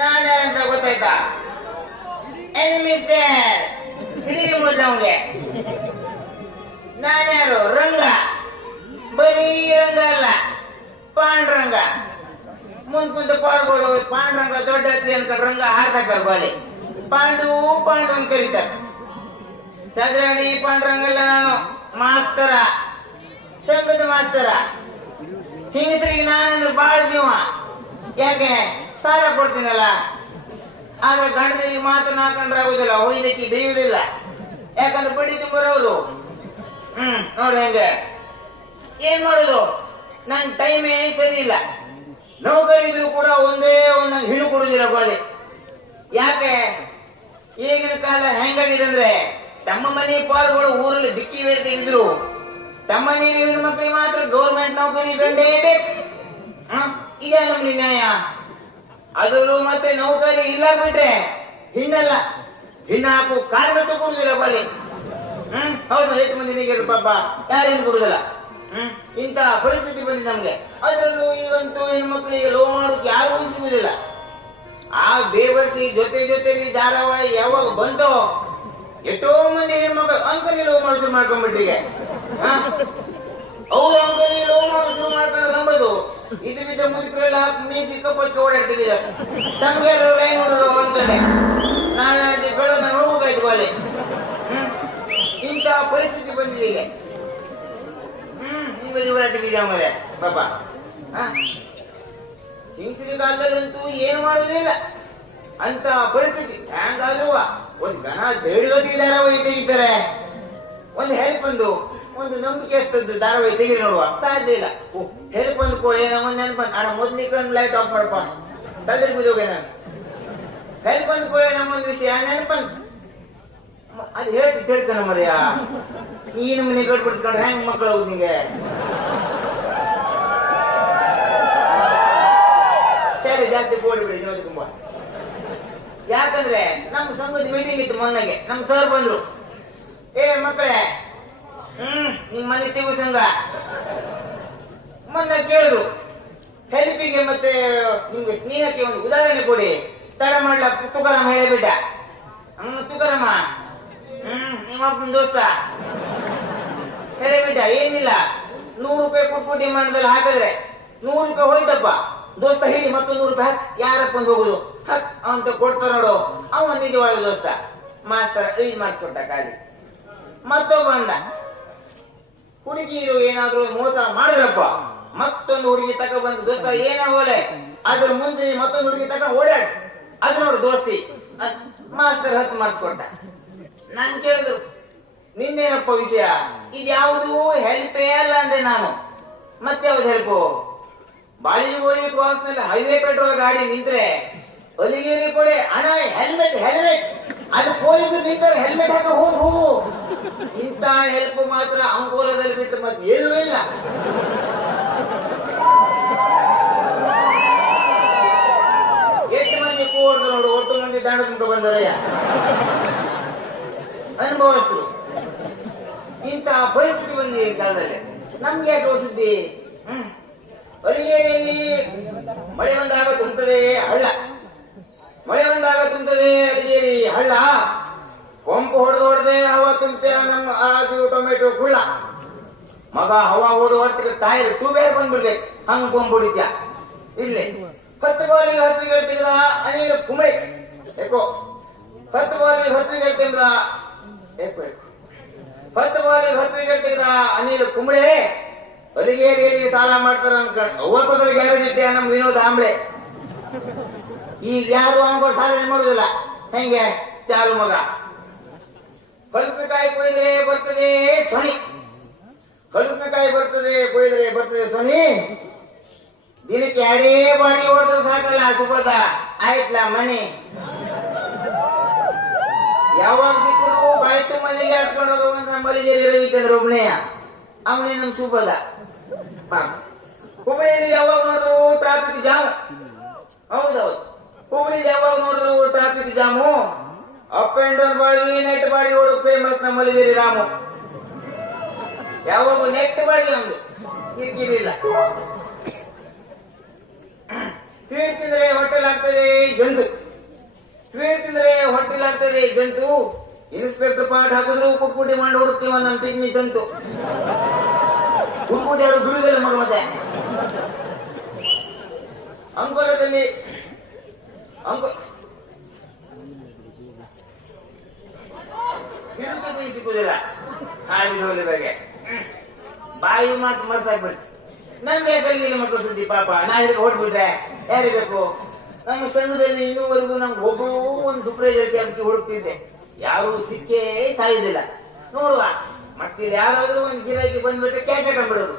ನಾನು ಯಾರಂತ ಗೊತ್ತಾಯ್ತಾ? Enemies there. ಹಿಡಿದು ಮೊದಲವನಿಗೆ. ನಾನ್ಯಾರು? ರಂಗ. ಬರೀ ರಂಗ ಅಲ್ಲ, ಪಾಂಡ್ರಂಗ. ಮುಂದ್ ಕುಂತ ಪಾಲ್ಗಳು ಪಾಂಡ್ರಂಗ ದೊಡ್ಡ ಹತ್ತಿ ಅನ್ಕೊಂಡು ರಂಗ ಹಾರ್ತಾಕರ್ ಬಾಲಿ. ಪಾಂಡು ಪಾಂಡು ಅಂತ ಕರೀತಾರೆ. ಸದ್ರಾಣಿ ಪಾಂಡ್ರಂಗಲ್ಲ, ನಾನು ಮಾಸ್ತರ, ಸಂಗದ ಮಾಸ್ತರ. ಹಿಂಗಸರಿಗೆ ನಾನು ಬಾಳ ಜೀವ. ಯಾಕೆ? ಸಾಲ ಕೊಡ್ತೀನಲ್ಲ. ಆದ್ರೆ ಗಂಡನಿಗೆ ಮಾತು ಹಾಕೊಂಡ್ರೆ ಆಗುದಿಲ್ಲ, ಹೊಯ್ದಕ್ಕೆ ಬೇಯುವುದಿಲ್ಲ. ಯಾಕಂದ್ರೆ ಬಡ್ಡಿ ತುಂಬರವರು. ನೋಡಿ ಹೆಂಗೆ ಏನ್ ಮಾಡುದು? ನನ್ ಟೈಮೇ ಸರಿ ಇಲ್ಲ. ನೌಕರಿದ್ರು ಕೂಡ ಒಂದೇ ಒಂದೊಂದು ಹಿಡು ಕೊಡುದಿಲ್ಲ ಬಾಲಿ. ಯಾಕೆ? ಈಗಿನ ಕಾಲ ಹೆಂಗಾಗಿದೆ ಅಂದ್ರೆ, ತಮ್ಮ ಮನೆ ಪಾರುಗಳು ಊರಲ್ಲಿ ದಿಕ್ಕಿ ಬೇಡ ತೆಗೆದ್ರು, ತಮ್ಮ ಮನೆ ಹೆಣ್ಮಕ್ಳಿಗೆ ಮಾತ್ರ ಗೌರ್ಮೆಂಟ್ ನೌಕರಿ ಗಂಡೇ ಬೇಕು. ಇದೇ ನಮ್ಗೆ ನ್ಯಾಯ. ಅದ್ರೂ ಮತ್ತೆ ನೌಕರಿ ಇಲ್ಲ ಬಿಟ್ರೆ ಹಿಂಡಲ್ಲ, ಹಿಂಡ ಹಾಕು ಕಾರ್ಮಿಕ ಕೊಡುದಿಲ್ಲ ಬಾಲಿ. ಹೌದು, ಎಷ್ಟು ಮಂದಿ ನೀರು ಪಾಪ ಯಾರೇನು ಕೊಡುದಿಲ್ಲ. ಇಂತ ಪರಿಸ್ಥಿತಿ ಬಂದಿದೆ ನಮ್ಗೆ. ಅದರಲ್ಲೂ ಈಗಂತೂ ಹೆಣ್ಮಕ್ಳಿಗೆ ಲೋ ಮಾಡೋಕೆ ಯಾರು ಸಿಗುದಿಲ್ಲ. ಆ ಬೇವರ್ಸಿ ಜೊತೆ ಜೊತೆಲಿ ಧಾರಾವಾಹಿ ಯಾವಾಗ ಬಂತೋ ಎಷ್ಟೋ ಮಂದಿ ಹೆಣ್ಮಕ್ಳು ಅಂಕಲಿ ಲೋ ಮಾಡೋದು ಮಾಡ್ಕೊಂಡ್ಬಿಟ್ಟಿಗೆ. ಹೌದು, ಅಂಕಲಿ ಲೋ ಮಾಡೋದು ಶುರು ಮಾಡ್ಕೊಂಡು ನಂಬೋದು. ಇದು ಬಿದ್ದ ಮುದುಕರೆಲ್ಲ ಮೀಸಿ ಕಪ್ಪಚ್ಚ ಓಡಾಡ್ತಿದ್ದಾರೆ. ತಮ್ಗೆ ಲೈನ್ ನೋಡೋರು ಅಂತಾನೆ ನಾನು ಬೆಳೆದ ನೋಡ್ಬೇಕಾಯ್ತು ಬಾಲಿ. ಇಂಥ ಪರಿಸ್ಥಿತಿ ಬಂದಿದೆ ಈಗ. ಪಾಪ ಹಿಂಸಿನ ಕಾಲದಲ್ಲಂತೂ ಏನ್ ಮಾಡೋದಿಲ್ಲ ಅಂತ ಪರಿಸ್ಥಿತಿ. ಹ್ಯಾಂಗಾದ್ರೂ ಒಂದು ಗನ ದೇಡಿಗಟ್ಟಿ ಧಾರಾವಾಹಿ ತೆಗಿತಾರೆ. ಒಂದು ಹೆಲ್ಪ್ ಒಂದು ನಂಬಿಕೆ ಅಷ್ಟದ್ದು ಧಾರಾವಾಹಿ ತೆಗಿ ನೋಡುವ ಸಾಧ್ಯ ಇಲ್ಲ. ಹೆಲ್ಪ್ ಅಂದ್ ಕೊಡಿ ನಮ್ಮನ್ನ ನೆನಪಂದು ಅಣ್ಣ ಮೊದ್ಲಿಕೊಂಡು ಲೈಟ್ ಆಫ್ ಮಾಡಪ್ಪ ತಲೆ ಬಿದ್ದೋಗೆ. ನಾನು ಹೆಲ್ಪ್ ಅಂದ್ ಕೊಡಿ ನಮ್ಮೊಂದು ವಿಷಯ ನೆನಪಂತ ಅದು ಹೇಳ್ತಿ ತಿಳ್ಕೊಂಡ ಮರ್ಯಾ. ನೀನು ಮನೆ ಕಟ್ಬಿಡ್ಸ್ಕೊಂಡ್ರೆ ಹೆಂಗ್ ಮಕ್ಕಳು ಹೋಗುದು ನಿಂಗೆ? ಸರಿ, ಜಾಸ್ತಿ ಓಡಿಬಿಡಿ ನೀವು ತುಂಬಾ. ಯಾಕಂದ್ರೆ ನಮ್ಮ ಸಂಘದ ಮೀಟಿಂಗ್ ಇತ್ತು ಮೊನ್ನೆಗೆ. ನಮ್ ಸರ್ ಬಂದ್ರು. ಏ ಮಕ್ಕಳೇ, ನಿಮ್ ಮನೆ ತಿಂಗು ಸಂಘ ಮೊನ್ನೆ ಕೇಳುದು ಹೆಲ್ಪಿಗೆ ಮತ್ತೆ ನಿಮ್ಗೆ ಸ್ನೇಹಕ್ಕೆ ಒಂದು ಉದಾಹರಣೆ ಕೊಡಿ. ತಡ ಮಾಡ್ಲ ತುಕಾರಮ್ಮ ಹೇಳಿಬಿಟ್ಟ. ತುಕಾರಮ್ಮ ನಿಮ್ಮ ಅಪ್ಪನ ದೋಸ್ತ ಹೇಳಿಬಿಟ್ಟ. ಏನಿಲ್ಲ, 100 ರೂಪಾಯಿ ಕುಟ್ಟಿ ಮಾಡಿದಲ್ಲಿ ಹಾಕಿದ್ರೆ 100 ರೂಪಾಯಿ ಹೋಯ್ತಪ್ಪ. ದೋಸ್ತ ಹೇಳಿ ಮತ್ತೊಂದು 100 ರೂಪಾಯಿ ಯಾರಪ್ಪಂದು ಹೋಗುದು ಅವಂತ ಕೊಡ್ತಾರ ನೋಡು. ಅವ ನಿಜವಾದ ದೋಸ್ತ. ಮಾಸ್ತರ 5 ಮಾರ್ಕ್ಸ್ ಕೊಟ್ಟ ಖಾಲಿ. ಮತ್ತೊಬ್ಬ ಅಂದ, ಹುಡುಗಿರು ಏನಾದ್ರು ಮೋಸ ಮಾಡಿದ್ರಪ್ಪ, ಮತ್ತೊಂದು ಹುಡುಗಿ ತಕ ಬಂದು ದೋಸ್ತ ಏನ ಓಲೆ ಅದ್ರ ಮುಂದೆ ಮತ್ತೊಂದು ಹುಡುಗಿ ತಕ ಓಡಾಡ ಅದು ನೋಡು ದೋಸ್ತಿ. ಮಾಸ್ಟರ್ 10 ಮಾರ್ಕ್ಸ್ ಕೊಟ್ಟ. ನಾನ್ ಕೇಳಿದ್ರು, ನಿನ್ನೇನಪ್ಪ ವಿಷಯ? ಇದ್ಯಾವುದು ಹೆಲ್ಪೇ ಅಲ್ಲ ಅಂದೆ ನಾನು. ಮತ್ಯಾವ್ದು ಹೆಲ್ಪು? ಬಾಳಿಗೋಳಿ ಕ್ರಾಸ್ ನಲ್ಲಿ ಹೈವೇ ಪೆಟ್ರೋಲ್ ಗಾಡಿ ನಿಂತ್ರೆ ಅಲಿಗೇರಿ ಕೊಡೆ ಹಣ ಹೆಲ್ಮೆಟ್ ಅದು ಪೊಲೀಸರು ನಿಂತಾರೆ ಹೆಲ್ಮೆಟ್ ಹಾಕ ಹೋಗು. ಇಂಥ ಹೆಲ್ಪ್ ಮಾತ್ರ ಅಂಕೋಲದಲ್ಲಿ ಬಿಟ್ಟು ಮತ್ತೆ ಏನೂ ಇಲ್ಲ. ಎಷ್ಟು ಮಂದಿ ಕೂಡ್ದು ನೋಡು, ಒಟ್ಟು ಮಂದಿ ದಾಂಡ ತುಂಬ ಬಂದರಯ್ಯ ಅನುಭವಿಸ್ರು. ಇಂಥ ಪರಿಸ್ಥಿತಿ ಬಂದಿದೆ ಈ ಕಾಲದಲ್ಲಿ. ನಮ್ಗೆ ಯಾಕೆ ಸುದ್ದಿ? ಅಲಿಗೇರಿಯಲ್ಲಿ ಮಳೆ ಬಂದಾಗ ತುಂಬುತ್ತದೆ ಹಳ್ಳ. ಮಳೆ ಬಂದಾಗ ತುಂಬುತ್ತದೆ ಅಲಿಗೇರಿ ಹಳ್ಳ. ಪಂಪ್ ಹೊಡೆದೆ ಹವಾ ತುಂಬತೆ ನಮ್ಮ ಆಜು ಟೊಮೆಟೊ ಕುಳ್ಳ. ಮಗ ಹವಾ ಓಡುವ ಹೊತ್ತಿಗೆ ಟೈರ್ 2 ವೀಲರ್ ಬಂದ್ಬಿಡ್ಬೇಕು. ಹಂಗ ಪಂಪ್ ಹೊಡಿತ್ಯ ಇಲ್ಲಿ 10 ಬಾಲಿಗೆ 10 ವಿಕೆಟ್ ತೆಗೆದ ಅನಿಲ್ ಕುಂಬಳೆ ಏಕೋ. 10 ಬಾಲಿಗೆ 10 ವಿಕೆಟ್ ತೆಗೆದ 10 ಬಾಲಿಗೆ 10 ವಿಕೆಟ್ ತೆಗೆದ ಅನಿಲ್ ಕುಂಬಳೆ ಅಲಿಗೇರಿಯಲ್ಲಿ ಸಾಲ ಮಾಡ್ತಾರ ಅನ್ಕೊಂಡು ಹೊಸದಲ್ಲಿ ಗ್ಯಾರೇಜ್ ಇಟ್ಟೆ ನಮ್ಮ ವಿನೋದ್ ಆಂಬ್ಳೆ. ಈಗ ಯಾರು ಅನ್ಕೊಂಡು ಸಾಲ ಮಾಡುದಿಲ್ಲ. ಹೆಂಗೆ ಚಾಲು ಮಗ. ಕಲಸನಕಾಯಿ ಕೊಯ್ದ್ರೆ ಬರ್ತದೆ ಸೊನಿ. ಕಲಸನಕಾಯಿ ಬರ್ತದೆ ಕೊಯ್ದ್ರೆ ಬರ್ತದೆ ಸೊನಿ. ದಿನಕ್ಕೆ 2 ಬಾಡಿ ಹೊಡೆದ್ರು ಸಾಕಲ್ಲ ಸುಬೋಧ ಆಯ್ತಲ್ಲ ಮನೆ. ಯಾವಾಗ ಸಿಕ್ಕರು ಬಾಯ್ತು ಮನೆಗೆ ಆಡ್ಕೊಂಡು ಹೋಗುವಂತ ನಮ್ಮಲ್ಲಿ ರವಿಚಂದ್ರ ಒಬ್ಬನೇ. ಅವನೇ ನಮ್ ಸುಬೋಧ. ಹುಬ್ಬಳ್ಳಿಯಲ್ಲಿ ಯಾವಾಗ ನೋಡಿದ್ರು ಟ್ರಾಫಿಕ್ ಜಾಮ್. ಹೌದೌದು, ಹುಬ್ಬಳ್ಳಿಯಲ್ಲಿ ಯಾವಾಗ ನೋಡಿದ್ರು traffic jam. Up and down body net body ಓಡು ಫೇಮಸ್ ನಮ್ಮಲ್ಲಿ ರಾಮು. ಯಾವಾಗ ನೆಟ್ ಬಾಡಿ ಒಂದು ಕಿರಿಕಿರಿಲ್ಲ. ಸ್ವೀಟ್ ತಿಂದ್ರೆ ಹೊಟ್ಟೆಲಾಗ್ತದೆ ಜಂತು, ಸ್ವೀಟ್ ತಿಂದ್ರೆ ಹೊಟ್ಟೆಲಾಗ್ತದೆ ಜಂತು. ಇನ್ಸ್ಪೆಕ್ಟರ್ ಪಾಠ ಹಾಕಿದ್ರು ಕುಟ್ಕುಟಿ ಮಾಡಿ ಹುಡುಕ್ತೀವ ನಮ್ಮ ಪಿಗ್ಮಿ ಜಂತು. ಕುಟ್ಕುಟಿ ಅವರು ಬಿಡುದಿಲ್ಲ ಮಗ. ಮತ್ತೆ ಅಂಕೋಲದಲ್ಲಿ ಹಿಡಿದು ಸಿಕ್ಕುದಿಲ್ಲ ಆಡಿದ ಬಗ್ಗೆ ಬಾಯಿ ಮಾತು ಮರ್ಸಾಕ್ಬಿಡ್ತು. ನಮ್ಗೆ ಕಲಿಯಿಲ್ಲ ಮಕ್ಕಳು ಸುದ್ದಿ ಪಾಪ. ನಾ ಇದಕ್ಕೆ ಹೊಡ್ಬಿಟ್ರೆ ಯಾರಿಬೇಕು? ನಮ್ಮ ಸಂಘದಲ್ಲಿ ಇನ್ನೂವರೆಗೂ ನಮ್ಗೆ ಒಬ್ಬರು ಒಂದು ಸೂಪರ್ವೈಸರ್ ಕೆಲಸಕ್ಕೆ ಹುಡುಕ್ತಿದ್ದೆ, ಯಾರು ಸಿಕ್ಕೇ ಸಾಯುದಿಲ್ಲ. ನೋಡುವ ಮತ್ತೆ ಯಾರಾದ್ರೂ ಒಂದು ಗಿರಾಕಿ ಬಂದ್ಬಿಟ್ರೆ ಕ್ಯಾಚ್ ಹಾಕೊಂಡ್ಬಿಡೋದು.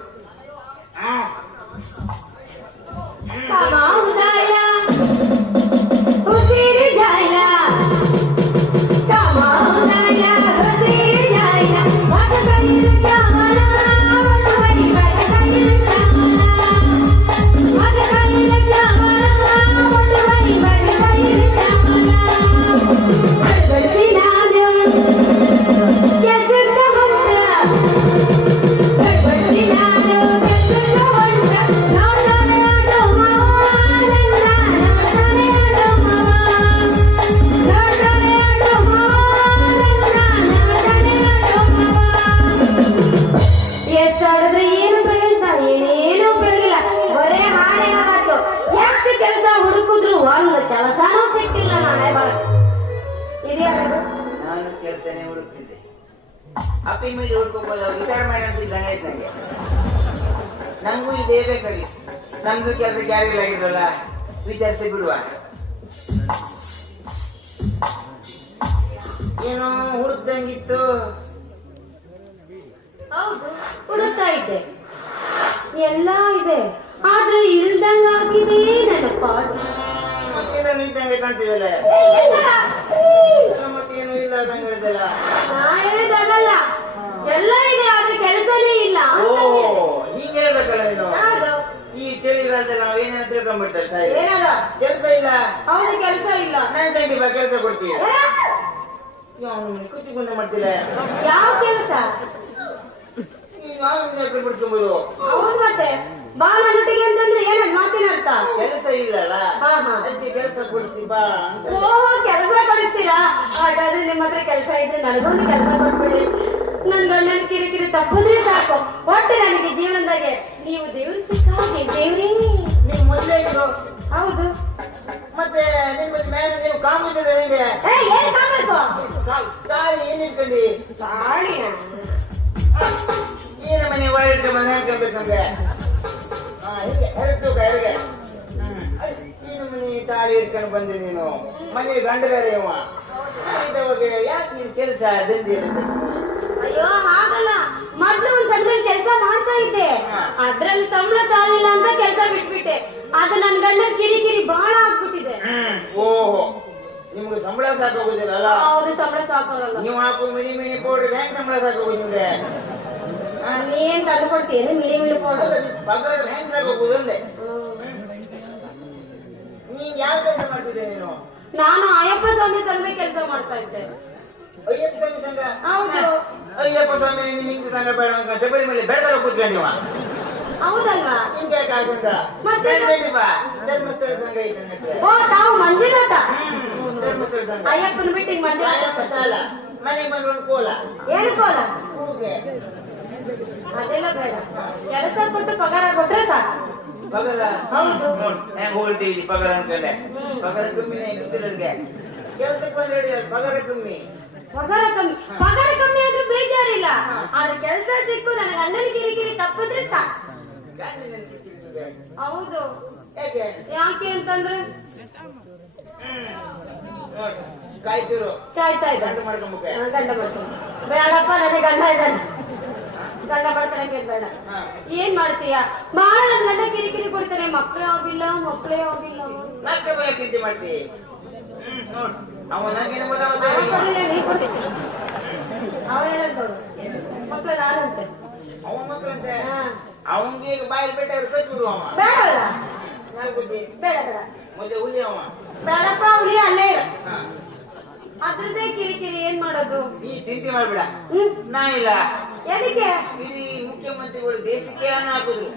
ನಾನು ಕೆಲಸನೇ ಹುಡುಕ್ತಿದ್ದೆ. ಅಪ್ಪಿ ಮೇಲೆ ಹುಡ್ಕೋಬೋದು, ವಿಚಾರ ಮಾಡಿ ಅಂತಿದ್ದಂಗೆ ಆಯ್ತು ನನಗೆ. ನಮಗೂ ಇದೇ ಬೇಕಾಗಿತ್ತು. ನಮ್ದು ಕೆಲಸಕ್ಕೆ ಯಾರಿಲ್ಲ ಆಗಿರಲ್ಲ, ವಿಚಾರಿಸಿ ಬಿಡುವ. ಏನೋ ಹುಡುಕ್ದಂಗಿತ್ತು. ಹೌದು, ಹುಡುಕ್ತಾ ಇದ್ದೆ. ಎಲ್ಲ ಇದೆ, ಆದ್ರೆ ಇಲ್ದಂಗಾಗಿದೆ ನನ್ನ ಪಾಠ. ಮತ್ತೇನೋ ಇದ್ದಂಗೆ ಕಾಣ್ತಿದಲ್ಲ, ಮತ್ತೇನು ಇಲ್ಲ ಅದಂಗೆ ಹೇಳಿದಲ್ಲ. ನಾ ಹೇಳಿದಾಗಲ್ಲ, ಎಲ್ಲ ಇದೆ ಆದ್ರೆ ಕೆಲಸನೇ ಇಲ್ಲ. ಓ ಹಿಂಗೆ ಹೇಳ್ಬೇಕಲ್ಲ ನೀನು. ಈ ತಿಳಿದ್ರೆ ನಾವು ಏನೇನು ತಿಳ್ಕೊಂಡ್ಬಿಡ್ತಾರೆ. ಕೆಲಸ ಇಲ್ಲ. ಹೌದು, ಕೆಲಸ ಇಲ್ಲ. ನನ್ನ ತಂಗಿ ಬಾ ಕೆಲಸ ಕೊಡ್ತೀಯ. ಕುಚ್ಚು ಕುಂದ ಮಾಡ್ತಿಲ್ಲ. ಯಾವ ಕೆಲಸ? ಬಿಡ್ಸ್ಕೊಂಬೋದು. ಹೌದು, ಮತ್ತೆ ಬಾ ನನ್ನೊಟ್ಟಿಗೆ ಅಂತಂದ್ರೆ ಏನದ್ ಮಾತಿನ ಅರ್ಥ? ಕೆಲಸ ಇಲ್ಲಲ್ಲ, ಅದಕ್ಕೆ ಕೆಲಸ ಕೊಡಿಸಿ ಬಾ. ಓಹೋ, ಕೆಲಸ ಕೊಡಿಸ್ತೀರಾ? ಹಾಗಾದ್ರೆ ನಿಮ್ಮ ಹತ್ರ ಕೆಲಸ ಇದ್ರೆ ನನಗೊಂದು ಕೆಲಸ ಕೊಟ್ಬಿಡಿ. ನನ್ ಗಂಡನ ಕಿರಿಕಿರಿ ತಪ್ಪದ್ರೆ ಸಾಕು. ಒಟ್ಟು ನನಗೆ ಜೀವನದಾಗೆ ನೀವು ದೇವ್ರ ಸಿಕ್ಕಾಗಿ ದೇವ್ರೇ. ನೀವು ಮೊದಲೇ ಇದ್ರು. ಹೌದು, ಮತ್ತೆ ನಿಮ್ಮ ಮೇಲೆ ನೀವು ಕಾಮಿದ್ರೆ ಹೆಂಗೆ? ಏನ್ ಕಾಮಬೇಕು? ತಾಳಿ ಏನ್ ಇಟ್ಕೊಂಡಿ? ತಾಳಿ ಏನ ಮನೆ ಒಳಗೆ ಮನೆ ಹಾಕಬೇಕು ನಮ್ಗೆ. ಹೀಗೆ ಹೆರಗ ಹೆರಿಗೆ ನೀನು ಮನೆ ತಾಳಿ ಇಟ್ಕೊಂಡು ಬಂದೆ. ನೀನು ಮನೆ ಗಂಡ ಬೇರೆ ಇವ. ಯಾಕೆ ನೀನ್ ಕೆಲಸ ದಂಧೆ? ಅಯ್ಯೋ ಹಾಗಲ್ಲ, ಮೊದ್ಲು ಒಂದ್ ಸಂಘದಲ್ಲಿ ಕೆಲಸ ಮಾಡ್ತಾ ಇದ್ದೆ. ಅದ್ರಲ್ಲಿ ಸಂಬಳ ಸಾಲಿಲ್ಲ ಅಂತ ಕೆಲಸ ಬಿಟ್ಬಿಟ್ಟೆ. ಅದು ನನ್ ಗಂಡನ ಕಿರಿಕಿರಿ ಬಹಳ ಆಗ್ಬಿಟ್ಟಿದೆ. ಓಹೋ, ನಿಮ್ಗೆ ಸಂಬಳ ಸಾಕೋಗುದಿಲ್ಲ ಅಲ್ಲ? ಹೌದು, ಸಂಬಳ ಸಾಕೋಲ್ಲ. ನೀವು ಹಾಕು ಮಿನಿ ಮಿನಿ ಪೌಡರ್ ಹೆಂಗ್ ಸಂಬಳ ಸಾಕೋಗುದು ನಿಮ್ಗೆ? ನೀನ್ ತಂದು ಕೊಡ್ತೀನಿ ಮಿಳಿ ಮಿಳಿ ಪೌಡರ್. ಪಗಾರ ಹೆಂಗ್ ಸಾಕೋಗುದು ಅಂದೆ. ನೀನ್ ಯಾವ ಕೆಲಸ ಮಾಡ್ತಿದ್ದೆ ನೀನು? ನಾನು ಅಯ್ಯಪ್ಪ ಸ್ವಾಮಿ ಸಂಘ ಕೆಲಸ ಮಾಡ್ತಾ ಇದ್ದೆ. ಅಯ್ಯಪ್ಪ ಸ್ವಾಮಿ ಸಂಘ? ಹೌದು. ಅಯ್ಯಪ್ಪ ಸ್ವಾಮಿ ನಿಮ್ಗೆ ಸಂಘ ಬೇಡ ಅಂತ ಶಬರಿ ಮೇಲೆ ಬೆಳೆದಾರ ಕೂತ್ಕೊಂಡು ನೀವು. ಹೌದಲ್ವಾ? ನಿಮ್ಗೆ ಯಾಕೆ ಆಗಂಗ? ಮತ್ತೆ ಧರ್ಮಸ್ಥಳ ಸಂಘ ಐತೆ. ಓ, ತಾವು ಮಂಜುನಾಥ. ಧರ್ಮಸ್ಥಳ ಸಂಘ. ಅಯ್ಯಪ್ಪನ ಬಿಟ್ಟಿಗೆ ಮಂಜುನಾಥ. ಮನೆಗೆ ಬಂದು ಒಂದು ಕೋಲ. ಏನು ಕೋಲ? ಹೂಗೆ. ಅದೆಲ್ಲ ಬೇಡ, ಕೆಲಸ ಕೊಟ್ಟು ಪಗಾರ ಕೊಟ್ರೆ ಸಾಕು. ಪಗಾರ? ಹೌದು. ಹೆಂಗ್ ಹೋಗ್ತೀವಿ ಪಗಾರ ಅನ್ಕೊಂಡೆ. ಪಗಾರ ಕಮ್ಮಿನೇ ಗೊತ್ತಿರೋದ್ಗೆ. ಕೆಲ್ಸಕ್ಕೆ ಬಂದ್ರೆ ಪಗಾರ ಕಮ್ಮಿ. ಪಗಾರ ಕಮ್ಮಿ ಆದ್ರೂ ಬೇಜಾರಿಲ್ಲ. ಆದ್ರೆ ಕೆಲಸ ಸಿಕ್ಕು ನನಗೆ ಅಣ್ಣನ ಕಿರಿಕಿರಿ ತಪ್ಪಿದ್ರೆ ಸಾಕು. ಹೌದು. ಯಾಕೆ ಅಂತಂದ್ರೆ ಕಾಯ್ತಾ ಇದ್ದ ಗಂಡ ಮಾಡ್ಕೊಂಡು ಬೇಡಪ್ಪ, ನನಗೆ ಗಂಡ ಇದ್ದಾನೆ. ಗಂಡ ಮಾಡ್ತಾನೆ ಬೇಡ. ಏನ್ ಮಾಡ್ತೀಯ? ಬಹಳ ಗಂಡ ಕಿರಿಕಿರಿ ಕೊಡ್ತಾನೆ. ಮಕ್ಕಳೇ ಆಗಿಲ್ಲ. ಮಾಡ್ತೀವಿ. ಮಕ್ಕಳು ನಾನಂತೆ. ಅವನಿಗೆ ಬಾಯಲ್ಲಿ ಬೆಟ್ಟ ಕಟ್ಬಿಡು. ಅವ ಬೇಡಲ್ಲ. ಬೇಡ ಮತ್ತೆ ಹುಲಿ ಅವ ಬೇಡಪ್ಪ, ಹುಲಿ ಅಲ್ಲೇ ಇರ. ಅದ್ರದ್ದೇ ಕಿರಿಕಿರಿ. ಏನ್ ಮಾಡೋದು? ಈ ಚಿಂತೆ ಮಾಡ್ಬೇಡ. ನಾ ಇಲ್ಲ. ಎದಕ್ಕೆ? ಇಡೀ ಮುಖ್ಯಮಂತ್ರಿಗಳು ದೇಶಕ್ಕೆ ಅನ್ನ ಹಾಕುದು.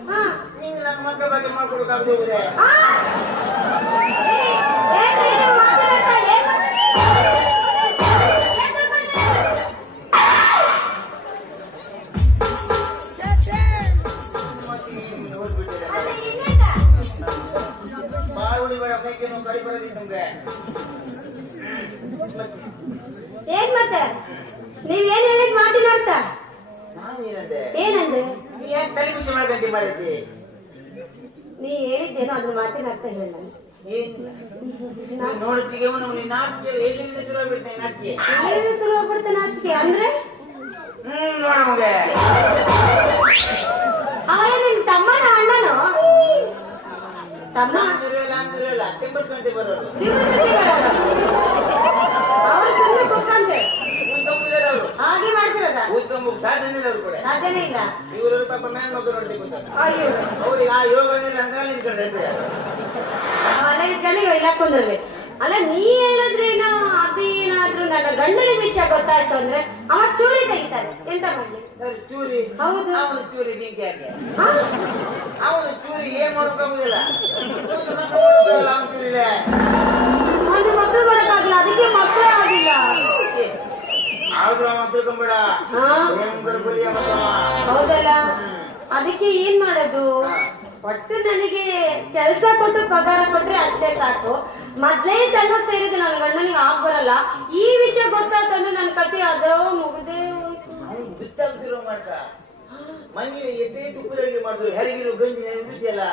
ನಿಂಗೆ ನನ್ನ ಮಕ್ಕಳ ಬಗ್ಗೆ ಮಾಡ್ಕೊಡಕ್ಕಾಗದೆ ಏನ್ ಮತ್ತೆ ನೀವ್ ಏನ್ ಹೇಳಿದ್ ಮಾತಿನ ಅರ್ಥ ಏನಂದ್ರೆ ನೀ ಹೇಳಿದ್ದೇನೋ ಅದ್ರ ಮಾತಿನ ಅರ್ಥ ಹೇಳ ನೋಡ್ತೀವಿ ಶುರು ಆಗ್ಬಿಡ್ತೆ ನಾಚಿಕೆ ಅಂದ್ರೆ ನೋಡಮಗೆ ಅವ ನಿನ್ ತಮ್ಮನ ಅಣ್ಣನು ತಮ್ಮ ಅವ್ರು ಸುಮ್ಮನೆ ಕೂತ್ಕೊಂತೆ ಹಾಗೆ ಮಾಡ್ತಿರೋದ ಸಾಧ್ಯನೇ ಇಲ್ಲ ಇವರು ಪಾಪ ಮೇಲ್ ಮಗು ನೋಡ್ಲಿಕ್ಕೆ ಅಯ್ಯೋ ಅವ್ರಿಗೆ ಆ ಯೋಗದಲ್ಲಿ ಅಂದ್ರೆ ನಿಂತ್ಕೊಂಡ್ರೆ ಇಲ್ಲ ಕುಂದ್ರಿ ಅಲ್ಲ ನೀ ಹೇಳಿದ್ರೇನೋ ಅದೇನಾದ್ರೂ ನನ್ನ ಗಂಡನ ವಿಷಯ ಗೊತ್ತಾಯ್ತು ಅಂದ್ರೆ ಅವ ಚೂರಿ ತೆಗಿತಾರೆ ಎಂತ ಮಾಡ್ಲಿ ಚೂರಿ ಹೌದು ಅವನು ಚೂರಿ ನಿಂಗೆ ಯಾಕೆ ಅವನು ಚೂರಿ ಏನ್ ಮಾಡ್ಕೊಂಬುದಿಲ್ಲ ಅವನು ಚೂರಿ ಒಂದು ಮಕ್ಕಳು ಬರೋಕ್ಕಾಗಲ್ಲ ಅದಕ್ಕೆ ಮಕ್ಕಳೇ ಆಗಿಲ್ಲ ಆದ್ರೂ ಅವ ತಿಳ್ಕೊಂಬೇಡ ಹೌದಲ್ಲ ಅದಕ್ಕೆ ಏನ್ ಮಾಡೋದು ಒಟ್ಟು ನನಗೆ ಕೆಲಸ ಕೊಟ್ಟು ಪಗಾರ ಕೊಟ್ರೆ ಅಷ್ಟೇ ಸಾಕು ಮೊದ್ಲೇ ಸಂಘ ಸೇರಿದ್ರೆ ನನ್ನ ಗಂಡನಿಗೆ ಆಗ್ ಬರಲ್ಲ ಈ ವಿಷಯ ಗೊತ್ತಾಯ್ತಂದ್ರೆ ನನ್ನ ಕತೆ ಅದೋ ಮುಗ್ದೇ ಬಿತ್ತಾಗ್ತಿರೋ ಮಾಡ್ಕ ಮನೆಗೆ ಎಷ್ಟೇ ತುಪ್ಪದಡಿಗೆ ಮಾಡಿದ್ರು ಹೆರಿಗಿರು ಗಂಜಿ ಇದೆಯಲ್ಲ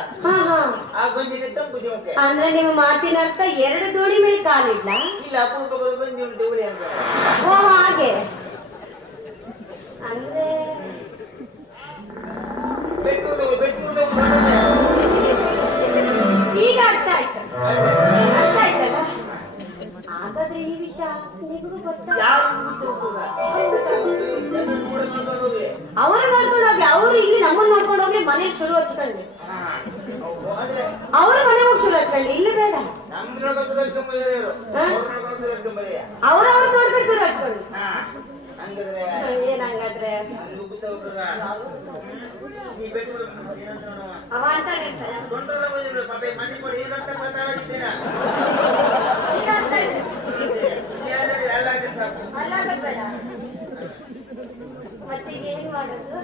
ಆ ಗಂಜಿನ ತಂಪು ಜೀವಕ್ಕೆ ಅಂದ್ರೆ ನೀವು ಮಾತಿನ ಅರ್ಥ ಎರಡು ದೋಣಿ ಮೇಲೆ ಕಾಲಿಡ್ಲ ಇಲ್ಲ ಅಪೂರ್ವಕದ ಗಂಜಿ ಉಂಟು ಹುಳಿ ಅಂತ ಓ ಹಾಗೆ ಅಂದ್ರೆ ಈಗ ಅರ್ಥ ಆಯ್ತು ಅರ್ಥ ಆಯ್ತಲ್ಲ ಹಾಗಾದ್ರೆ ಈ ವಿಷಯ ನಿಮಗೂ ಗೊತ್ತಾ ಅವ್ರು ಮಾಡ್ಕೊಂಡು ಹೋಗಿ ಅವ್ರು ಇಲ್ಲಿ ನಮ್ಮನ್ನ ಮಾಡ್ಕೊಂಡು ಹೋಗಿ ಮನೇಲಿ ಶುರು ಹಚ್ಕೊಳ್ಳಿ ಅವ್ರ ಮನೆ ಹೋಗಿ ಶುರು ಹಚ್ಕೊಳ್ಳಿ ಇಲ್ಲಿ ಬೇಡ ಅವ್ರವ್ರ ನೋಡ್ಬಿಟ್ಟು ಶುರು ಹಚ್ಕೊಳ್ಳಿ ಏನಂಗಾದ್ರೆ ಅವ ಅಂತ ಮತ್ತೆ ಏನ್ ಮಾಡೋದು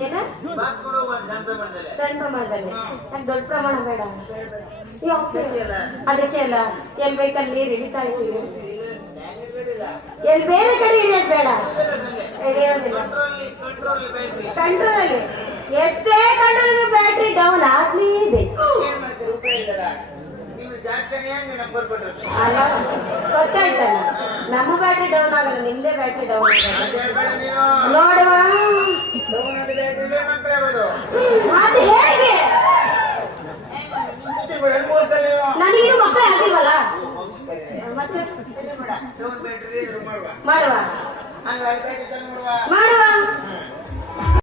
ಏನ ಸಣ್ಣ ಪ್ರಮಾಣದಲ್ಲಿ ದೊಡ್ಡ ಪ್ರಮಾಣ ಬೇಡ ಅದಕ್ಕೆ ಅಲ್ಲ ಎಲ್ ಬೇಕಲ್ಲಿ ನೀರು ಇಳಿತಾ ಇದ್ದೀವಿ ಎಲ್ಲಿ ಬೇರೆ ಕಡೆ ಇಳಿಯೋದು ಬೇಡ ಇಳಿಯೋದಿಲ್ಲ ಕಂಟ್ರೋಲ್ ಅಲ್ಲಿ ಎಷ್ಟೇ ಕಂಟ್ರೋಲ್ ಬ್ಯಾಟ್ರಿ ಡೌನ್ ಆಗ್ಲೇಬೇಕು ಅಲ್ಲ ಗೊತ್ತಾಯ್ತಲ್ಲ ನಮ್ಮ ಬ್ಯಾಟ್ರಿ ಡೌನ್ ಆಗಲ್ಲ ನಿಮ್ದೇ ಬ್ಯಾಟ್ರಿ ಡೌನ್ ಆಗಲ್ಲ ನೋಡುವ ಅದು ಹೇಗೆ ನನಗೇನು ಮಕ್ಕಳೇ ಆಗಿಲ್ವಲ್ಲ ಮತ್ತೆ ಮಾಡುವ ಮಾಡುವ